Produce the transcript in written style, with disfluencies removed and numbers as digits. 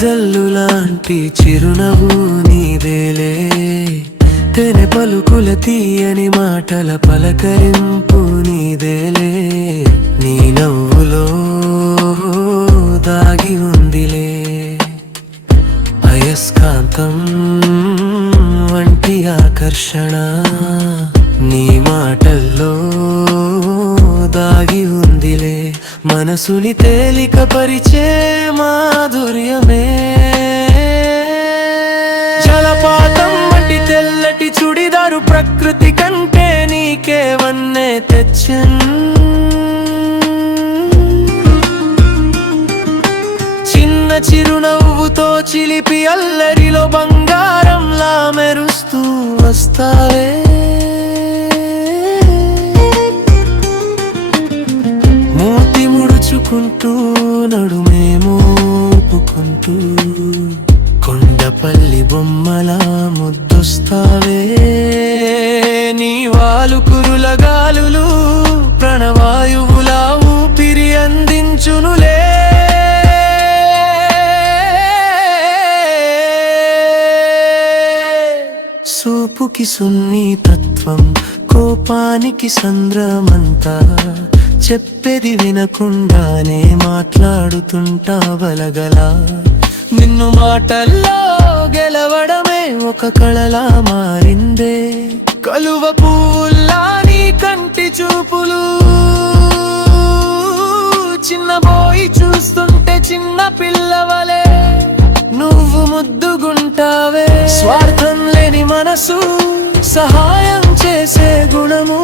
జల్లు లాంటి చిరునవ్వు నీదేలే, తెనె పలుకుల తీయని మాటల పలకరింపు నీదేలే. నీ నవ్వులో దాగి ఉందిలే అయస్కాంతం వంటి ఆకర్షణ, నీ మాటల్లో దాగి ఉందిలే మనసుని తేలిక పరిచే మాధుర్యమే. జలపాతం వంటి తెల్లటి చుడిదారు ప్రకృతి కంటే నీకే వన్నే తెచ్చన్. చిన్న చిరునవ్వుతో చిలిపి అల్లరిలో బంగారంలా మెరుస్తూ వస్తావే. మూతి ముడుచుకుంటూ నడుమే మోపుకుంటూ కొండపల్లి బొమ్మలా ముద్దొస్తావే. నీ వాలుకురుల గాలులు ప్రణవాయువులా ఊపిరి అందించునులే. సూపుకి సున్నితత్వం, కోపానికి సంద్రమంతా, చెప్పేది వినకుండానే మాట్లాడుతుంటా బలగలా. నిన్ను మాటల్లో గెలవడమే ఒక కళలా మారిందే. కలువ పువ్వుల్లా నీ కంటి చూపులు చిన్నబోయి చూస్తుంటే చిన్న పిల్లవలే నువ్వు ముద్దుగుంటావే. స్వార్థం లేని మనసు, సహాయం చేసే గుణము